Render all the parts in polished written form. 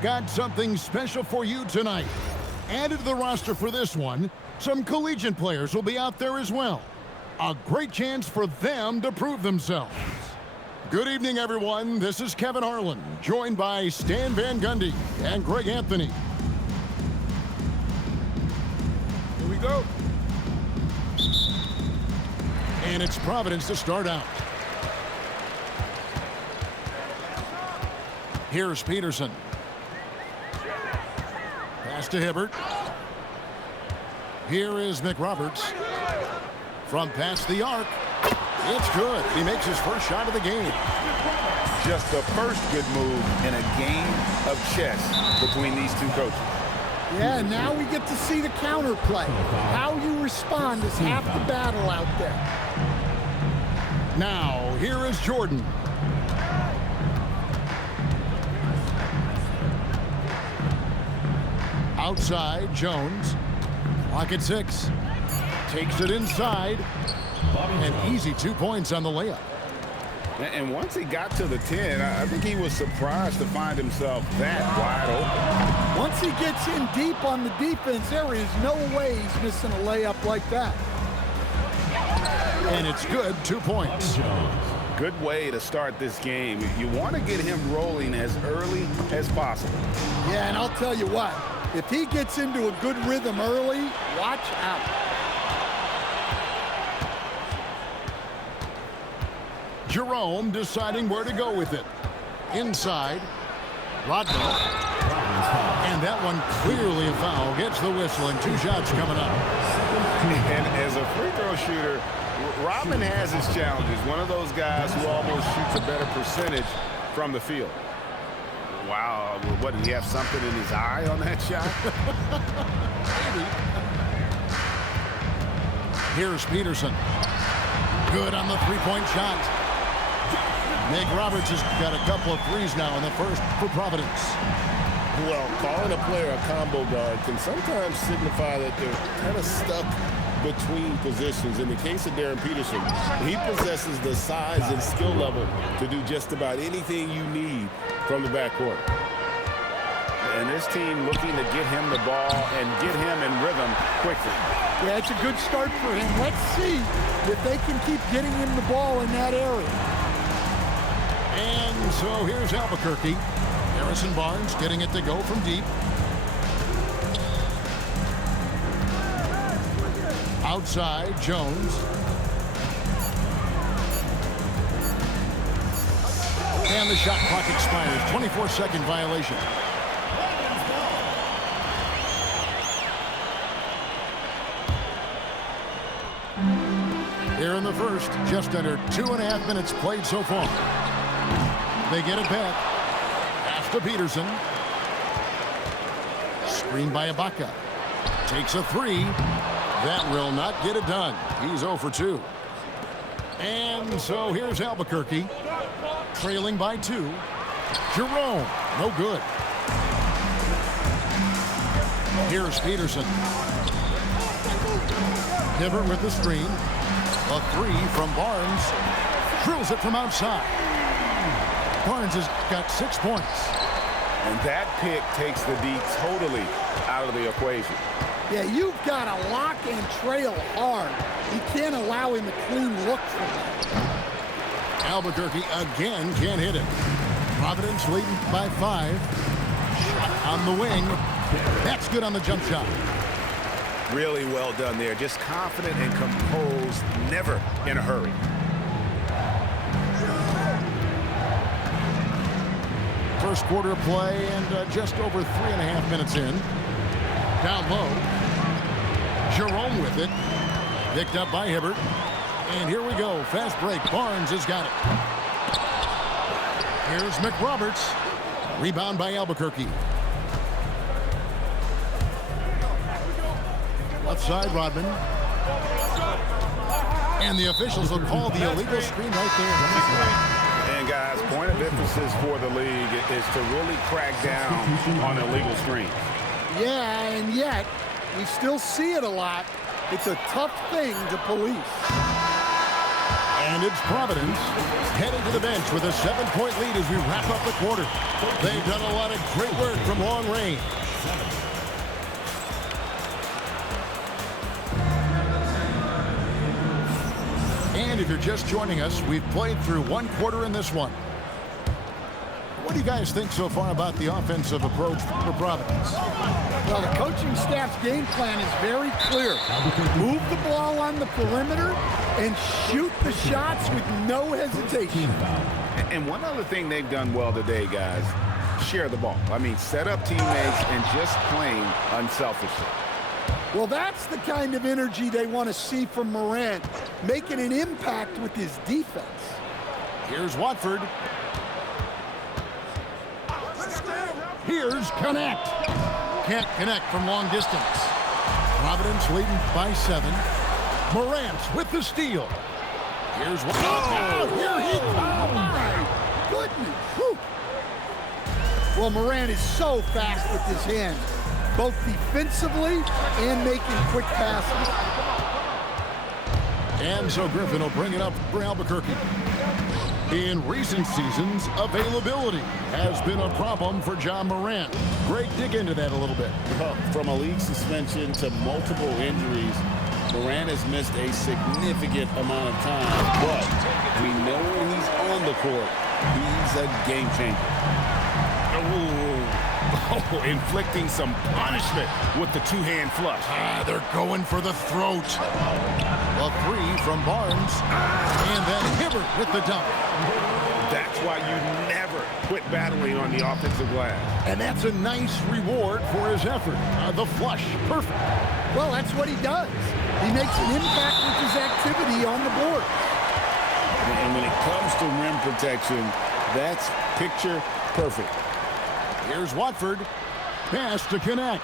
we've got something special for you tonight. Added to the roster for this one, some collegiate players will be out there as well. A great chance for them to prove themselves. Good evening, everyone. This is Kevin Harlan, joined by Stan Van Gundy and Greg Anthony. Here we go. And it's Providence to start out. Here's Peterson. Pass to Hibbert. Here is McRoberts. From past the arc. It's good. He makes his first shot of the game. Just the first good move in a game of chess between these two coaches. Yeah, now we get to see the counterplay. How you respond is half the battle out there. Now, here is Jordan. Outside, Jones. Clock at 6. Takes it inside. And easy 2 points on the layup. And once he got to the 10, I think he was surprised to find himself that wide open. Once he gets in deep on the defense, there is no way he's missing a layup like that. And it's good, 2 points. Good way to start this game. You want to get him rolling as early as possible. Yeah, and I'll tell you what, if he gets into a good rhythm early, watch out. Jerome deciding where to go with it. Inside, Rodman. And that one clearly a foul. Gets the whistle and 2 shots coming up. And as a free throw shooter, Rodman has his challenges. One of those guys who almost shoots a better percentage from the field. Wow, what, did he have something in his eye on that shot? Here's Peterson. Good on the three-point shot. McRoberts has got a couple of threes now in the first for Providence. Well, calling a player a combo guard can sometimes signify that they're kind of stuck between positions. In the case of Darren Peterson, he possesses the size and skill level to do just about anything you need from the backcourt. And this team looking to get him the ball and get him in rhythm quickly. Yeah, it's a good start for him. Let's see if they can keep getting him the ball in that area. And so here's Albuquerque. Harrison Barnes getting it to go from deep. Outside, Jones. And the shot clock expires. 24-second violation. Here in the first, just under 2.5 minutes played so far. They get it back. Pass to Peterson. Screen by Ibaka. Takes a 3. That will not get it done. He's 0 for 2. And so here's Albuquerque. Trailing by 2. Jerome. No good. Here's Peterson. Hibbert with the screen. A 3 from Barnes. Drills it from outside. Barnes has got 6 points. And that pick takes the D totally out of the equation. Yeah, you've got to lock and trail hard. You can't allow him a clean look from that. Albuquerque again can't hit it. Providence leading by 5. Shot on the wing. That's good on the jump shot. Really well done there. Just confident and composed, never in a hurry. First quarter of play and just over 3.5 minutes in. Down low. Jerome with it. Picked up by Hibbert. And here we go. Fast break. Barnes has got it. Here's McRoberts. Rebound by Albuquerque. Left side, Rodman. And the officials will call the illegal screen right there. And guys, point of emphasis for the league is to really crack down on illegal screens. Yeah, and yet we still see it a lot. It's a tough thing to police. And it's Providence heading to the bench with a 7-point lead as we wrap up the quarter. They've done a lot of great work from long range. And if you're just joining us, we've played through one quarter in this one. What do you guys think so far about the offensive approach for Providence? Well, the coaching staff's game plan is very clear. Move the ball on the perimeter and shoot the shots with no hesitation. And one other thing they've done well today, guys, share the ball. I mean, set up teammates and just playing unselfishly. Well, that's the kind of energy they want to see from Morant, making an impact with his defense. Here's Watford. Here's Connect. Can't connect from long distance. Providence leading by 7. Morant with the steal. Here's one. Oh, here he comes. Oh, my goodness. Whew. Well, Morant is so fast with his hands, both defensively and making quick passes. And so Griffin will bring it up for Albuquerque. In recent seasons, availability has been a problem for John Morant. Greg, dig into that a little bit. Well, from a league suspension to multiple injuries, Morant has missed a significant amount of time, but we know when he's on the court, he's a game changer. Oh, inflicting some punishment with the two-hand flush. They're going for the throat. A 3 from Barnes. And then Hibbert with the dunk. That's why you never quit battling on the offensive glass. And that's a nice reward for his effort. The flush, perfect. Well, that's what he does. He makes an impact with his activity on the board. And when it comes to rim protection, that's picture perfect. Here's Watford. Pass to Connect.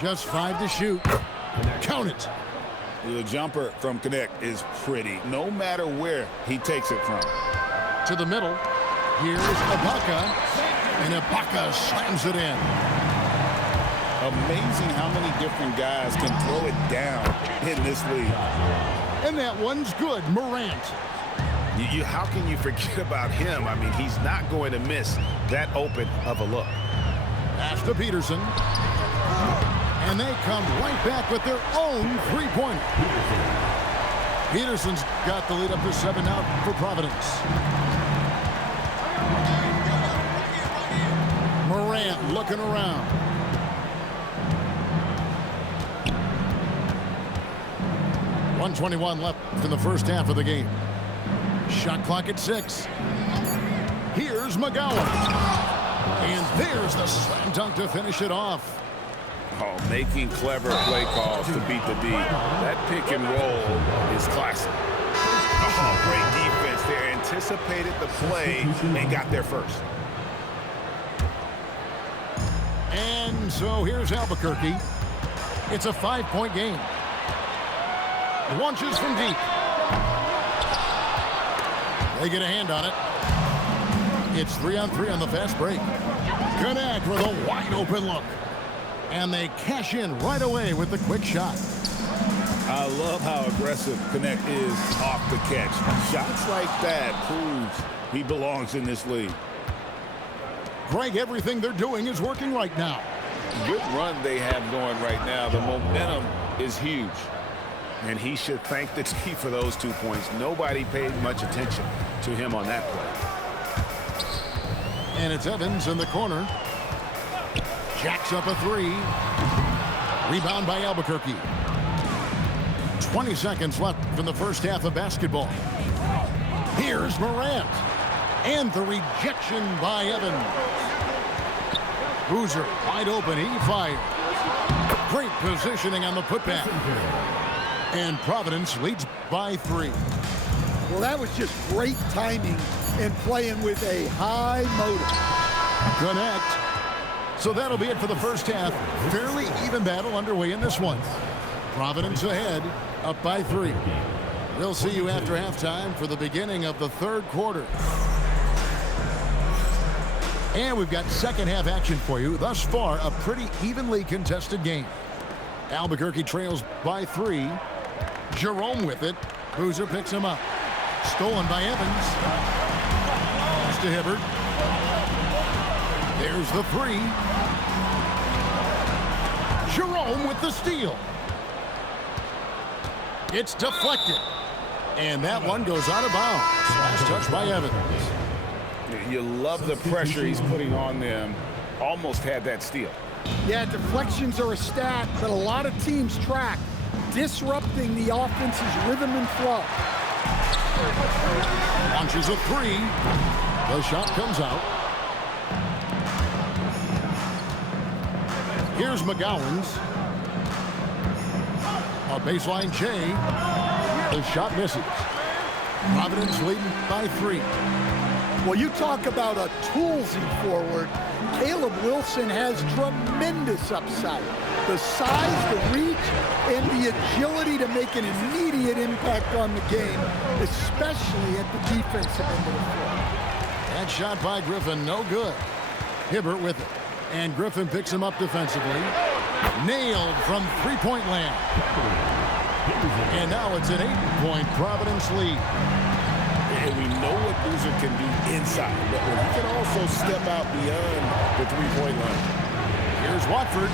Just 5 to shoot. Count it. The jumper from Connect is pretty, no matter where he takes it from. To the middle. Here's Ibaka. And Ibaka slams it in. Amazing how many different guys can throw it down in this league. And that one's good. Morant. How can you forget about him? I mean, he's not going to miss that open of a look. Pass to Peterson. And they come right back with their own three-pointer. Peterson's got the lead up to 7 now for Providence. Morant looking around. .121 left in the first half of the game. Shot clock at 6. Here's McGowan. And there's the slam dunk to finish it off. Oh, making clever play calls to beat the D. That pick and roll is classic. Oh, great defense there. Anticipated the play and got there first. And so here's Albuquerque. It's a 5-point game. Launches from deep. They get a hand on it. It's 3-on-3 on the fast break. Connect with a wide open look. And they cash in right away with the quick shot. I love how aggressive Connect is off the catch. Shots like that proves he belongs in this league. Greg, everything they're doing is working right now. Good run they have going right now. The momentum is huge. And he should thank the team for those 2 points. Nobody paid much attention to him on that play. And it's Evans in the corner. Jacks up a 3. Rebound by Albuquerque. 20 seconds left in the first half of basketball. Here's Morant. And the rejection by Evans. Boozer wide open. He fired. Great positioning on the putback. And Providence leads by 3. Well, that was just great timing and playing with a high motor. Connect. So that'll be it for the first half. Fairly even battle underway in this one. Providence ahead, up by 3. We'll see you after halftime for the beginning of the third quarter. And we've got second half action for you. Thus far, a pretty evenly contested game. Albuquerque trails by 3. Jerome with it. Boozer picks him up. Stolen by Evans. Pass to Hibbert. There's the 3. Jerome with the steal. It's deflected. And that one goes out of bounds. Last touch by Evans. You love the pressure he's putting on them. Almost had that steal. Yeah, deflections are a stat that a lot of teams track, disrupting the offense's rhythm and flow. Launches a 3. The shot comes out. Here's McGowan's. A baseline J. The shot misses. Providence leading by 3. Well, you talk about a toolsy forward. Caleb Wilson has tremendous upside. The size, the reach, and the agility to make an immediate impact on the game, especially at the defensive end of the floor. That shot by Griffin, no good. Hibbert with it. And Griffin picks him up defensively. Nailed from three-point land. And now it's an 8-point Providence lead. And we know what Boozer can do inside, but when he can also step out beyond the three-point line. Here's Watford.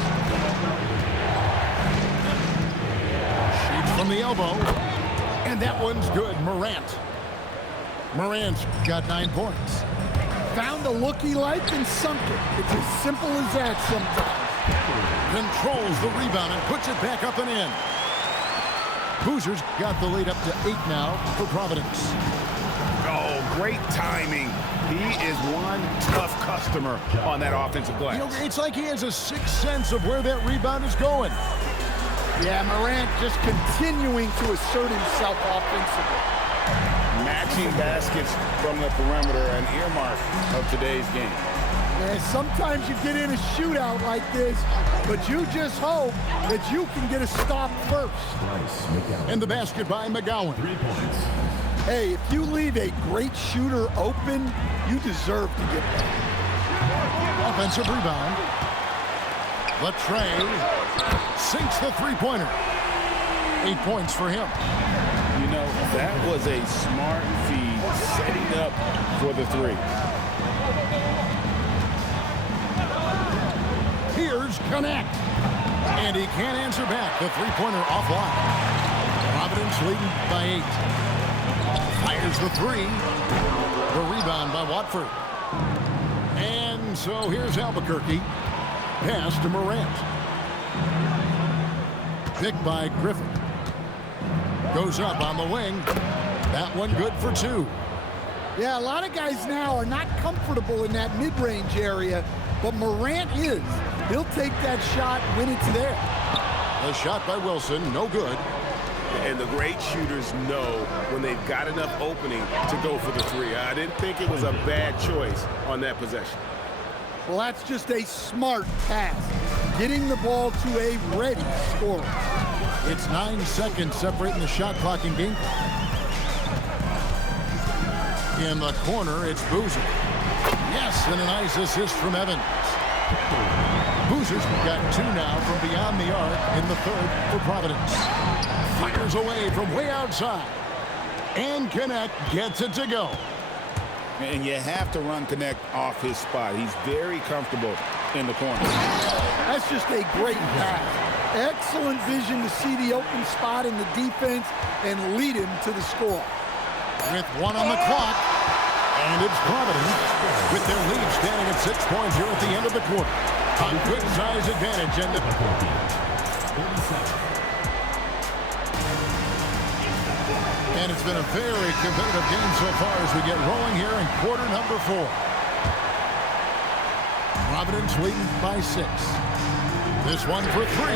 Shoots from the elbow. And that one's good. Morant. Morant's got 9 points. Found a look he liked and sunk it. It's as simple as that sometimes. Controls the rebound and puts it back up and in. Boozer's got the lead up to 8 now for Providence. Oh, great timing. He is one tough customer on that offensive glass. You know, it's like he has a sixth sense of where that rebound is going. Yeah, Morant just continuing to assert himself offensively. Matching baskets from the perimeter, an earmark of today's game. Yeah, sometimes you get in a shootout like this, but you just hope that you can get a stop first. And the basket by McGowan. 3 points. Hey, if you leave a great shooter open, you deserve to get that. Offensive rebound. Latrey sinks the three-pointer. 8 points for him. You know, that was a smart feed, setting up for the 3. Here's Connect. And he can't answer back. The three-pointer offline. Providence leading by 8. Fires the 3. The rebound by Watford. And so here's Albuquerque. Pass to Morant. Picked by Griffin. Goes up on the wing. That one good for 2. Yeah, a lot of guys now are not comfortable in that mid-range area, but Morant is. He'll take that shot when it's there. The shot by Wilson, no good. And the great shooters know when they've got enough opening to go for the 3. I didn't think it was a bad choice on that possession. Well, that's just a smart pass. Getting the ball to a ready scorer. It's 9 seconds separating the shot clock and game. In the corner, it's Boozer. Yes, and a nice assist from Evans. Boozer's got 2 now from beyond the arc in the 3rd for Providence. Fires away from way outside. And Connect gets it to go. And you have to run Connect off his spot. He's very comfortable in the corner. That's just a great pass. Excellent vision to see the open spot in the defense and lead him to the score. With 1 on the clock. And it's Providence with their lead standing at 6 points here at the end of the quarter. A good size advantage. And it's been a very competitive game so far as we get rolling here in quarter number 4. Providence leading by 6. This one for 3.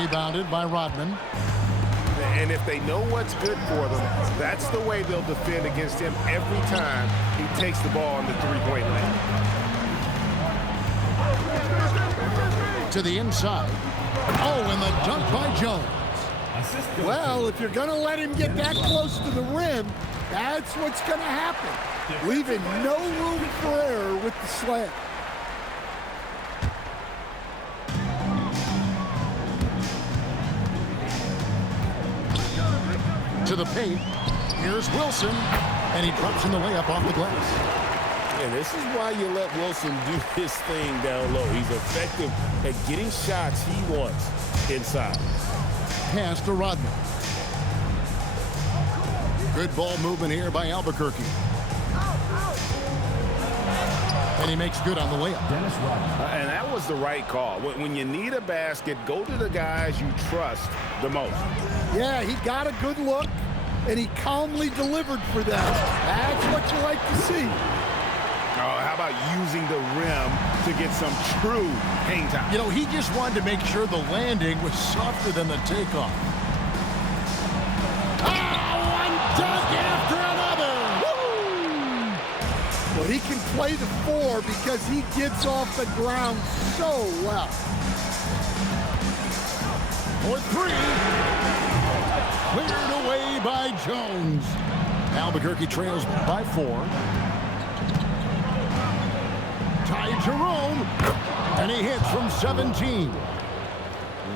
Rebounded by Rodman. And if they know what's good for them, that's the way they'll defend against him every time he takes the ball on the three-point line. To the inside. Oh, and the dunk by Jones. Well, if you're going to let him get that close to the rim, that's what's going to happen. Leaving no room for error with the slam. into the paint. Here's Wilson, and he drops in the layup off the glass. And this is why you let Wilson do his thing down low. He's effective at getting shots he wants inside. Pass to Rodman. Good ball movement here by Albuquerque. And he makes good on the layup. And that was the right call. When you need a basket, go to the guys you trust the most. Yeah, he got a good look, and he calmly delivered for them. That's what you like to see. Oh, how about using the rim to get some true hang time? You know, he just wanted to make sure the landing was softer than the takeoff. One dunk after another! Woo! Well, he can play the 4 because he gets off the ground so well. For 3. Cleared away by Jones. Albuquerque trails by 4. Ty Jerome, and he hits from 17.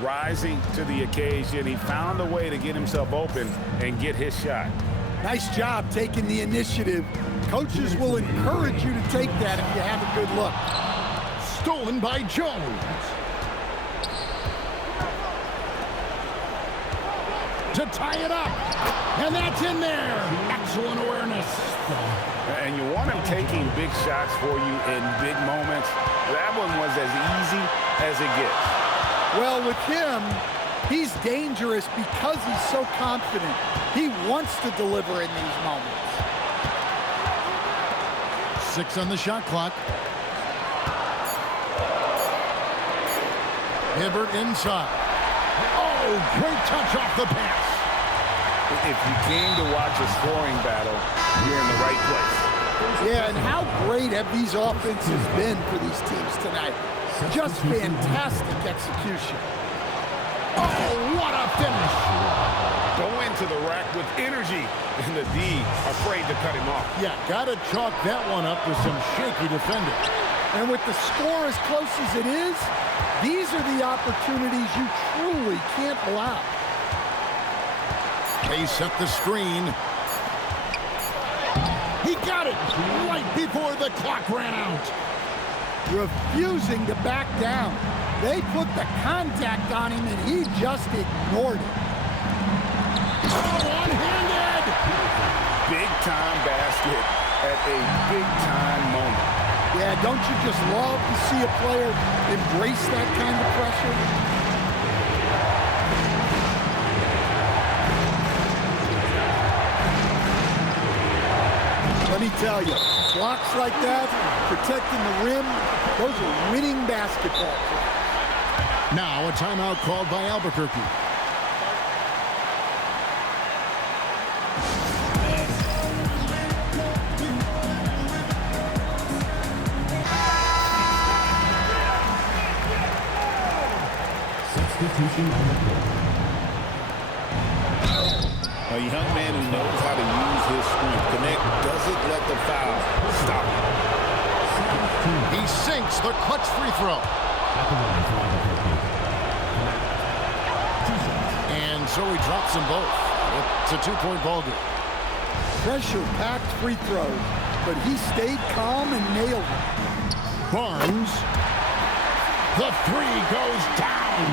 Rising to the occasion, he found a way to get himself open and get his shot. Nice job taking the initiative. Coaches will encourage you to take that if you have a good look. Stolen by Jones. To tie it up. And that's in there. Excellent awareness. And you want him taking big shots for you in big moments. That one was as easy as it gets. Well, with him, he's dangerous because he's so confident. He wants to deliver in these moments. 6 on the shot clock. Hibbert inside. Oh, great touch off the pass. If you came to watch a scoring battle, you're in the right place. Yeah, and how great have these offenses been for these teams tonight? Just fantastic execution. Oh, what a finish. Go into the rack with energy, and the D afraid to cut him off. Yeah, got to chalk that one up with some shaky defending. And with the score as close as it is, these are the opportunities you truly can't allow. They set the screen. He got it right before the clock ran out. Refusing to back down. They put the contact on him, and he just ignored it. One-handed. Big-time basket at a big-time moment. Yeah, don't you just love to see a player embrace that kind of pressure? Let me tell you, blocks like that, protecting the rim, those are winning basketball plays. Now a timeout called by Albuquerque. Substitution on the court. A young man who knows how to use his strength. Connect doesn't let the foul stop him. He sinks the clutch free throw. And so he drops them both. It's a 2-point ball game. Pressure-packed free throws, but he stayed calm and nailed it. Barnes. The 3 goes down.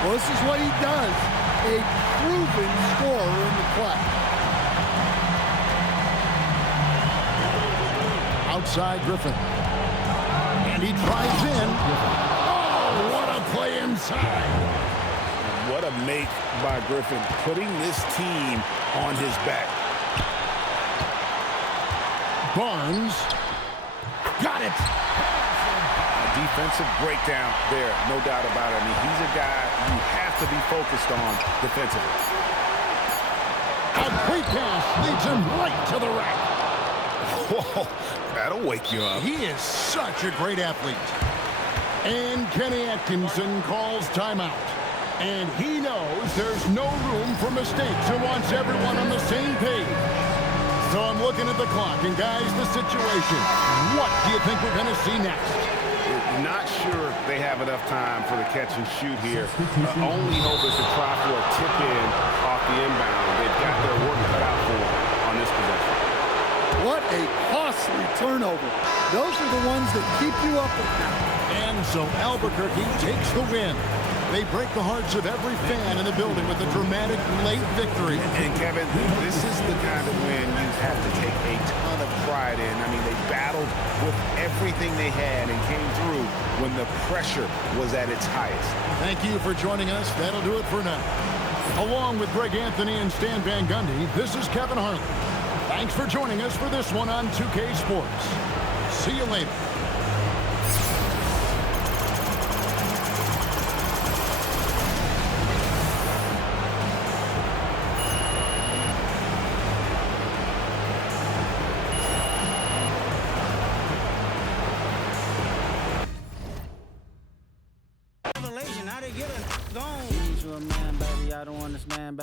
Well, this is what he does. A proven scorer in the clutch. Outside Griffin. And he drives in. Oh, what a play inside. What a make by Griffin, putting this team on his back. Barnes. Got it. Defensive breakdown there, no doubt about it. I mean, he's a guy you have to be focused on defensively. A great pass leads him right to the rack. Whoa, that'll wake you up. He is such a great athlete. And Kenny Atkinson calls timeout. And he knows there's no room for mistakes and wants everyone on the same page. So I'm looking at the clock, and guys, the situation. What do you think we're going to see next? Not sure they have enough time for the catch and shoot here. Only hope is to try for a tip in off the inbound. They've got their work cut out for them on this possession. What a costly turnover. Those are the ones that keep you up at night. And so Albuquerque takes the win. They break the hearts of every fan in the building with a dramatic late victory. And Kevin, this is the kind of win you have to take a ton of pride in. I mean, they battled with everything they had and came through when the pressure was at its highest. Thank you for joining us. That'll do it for now. Along with Greg Anthony and Stan Van Gundy, this is Kevin Harlan. Thanks for joining us for this one on 2K Sports. See you later. How they get a gone? To a man, baby, I don't understand.